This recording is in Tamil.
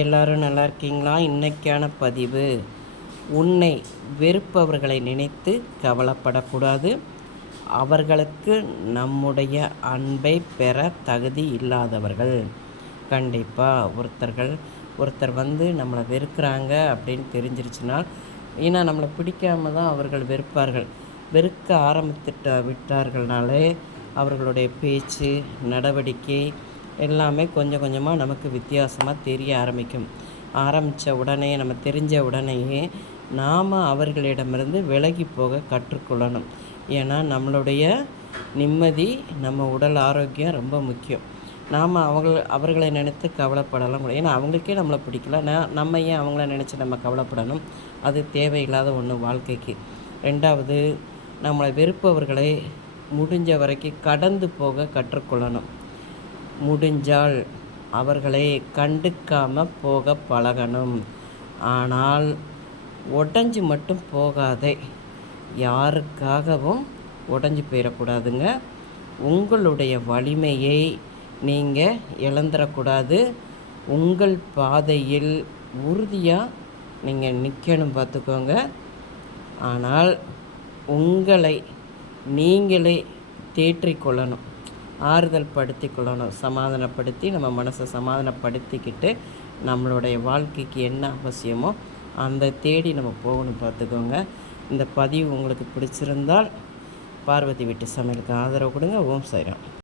எல்லாரும் நல்லா இருக்கீங்களா? இன்னைக்கான பதிவு உன்னை வெறுப்பவர்களை நினைத்து கவலைப்படக்கூடாது. அவர்களுக்கு நம்முடைய அன்பை பெற தகுதி இல்லாதவர்கள். கண்டிப்பாக ஒருத்தர்கள் ஒருத்தர் வந்து நம்மளை வெறுக்கிறாங்க அப்படின்னு தெரிஞ்சிருச்சுன்னா ஏன்னா நம்மளை பிடிக்காம தான் அவர்கள் வெறுப்பார்கள். வெறுக்க ஆரம்பித்துட்ட விட்டார்கள்னாலே அவர்களுடைய பேச்சு நடவடிக்கை எல்லாமே கொஞ்சம் கொஞ்சமாக நமக்கு வித்தியாசமாக தெரிய ஆரம்பிக்கும். ஆரம்பித்த உடனே நம்ம தெரிஞ்ச உடனேயே நாம் அவர்களிடமிருந்து விலகி போக கற்றுக்கொள்ளணும். ஏன்னா நம்மளுடைய நிம்மதி நம்ம உடல் ஆரோக்கியம் ரொம்ப முக்கியம். நாம் அவங்கள அவர்களை நினைத்து கவலைப்படலாம் கூட. ஏன்னா அவங்களுக்கே நம்மளை பிடிக்கல. நான் நம்ம ஏன் அவங்கள நினச்சி நம்ம கவலைப்படணும்? அது தேவையில்லாத ஒன்று வாழ்க்கைக்கு. ரெண்டாவது நம்மளை வெறுப்பவர்களை முடிஞ்ச வரைக்கும் கடந்து போக கற்றுக்கொள்ளணும். முடிஞ்சால் அவர்களை கண்டுக்காமல் போக பழகணும். ஆனால் உடஞ்சி மட்டும் போகாதே. யாருக்காகவும் உடஞ்சி போயிடக்கூடாதுங்க. உங்களுடைய வலிமையை நீங்கள் இழந்துடக்கூடாது. உங்கள் பாதையில் உறுதியாக நீங்கள் நிற்கணும் பார்த்துக்கோங்க ஆனால் உங்களை நீங்களே தேற்றிக்கொள்ளணும் ஆறுதல் படுத்தி கொள்ளணும் சமாதானப்படுத்தி நம்ம மனசை சமாதானப்படுத்திக்கிட்டு நம்மளுடைய வாழ்க்கைக்கு என்ன அவசியமோ அந்த தேடி நம்ம போகணும் பார்த்துக்கோங்க. இந்த பதிவு உங்களுக்கு பிடிச்சிருந்தால் பார்வதி வீட்டு சமையலுக்கு ஆதரவு கொடுங்க. ஓம் சைராம்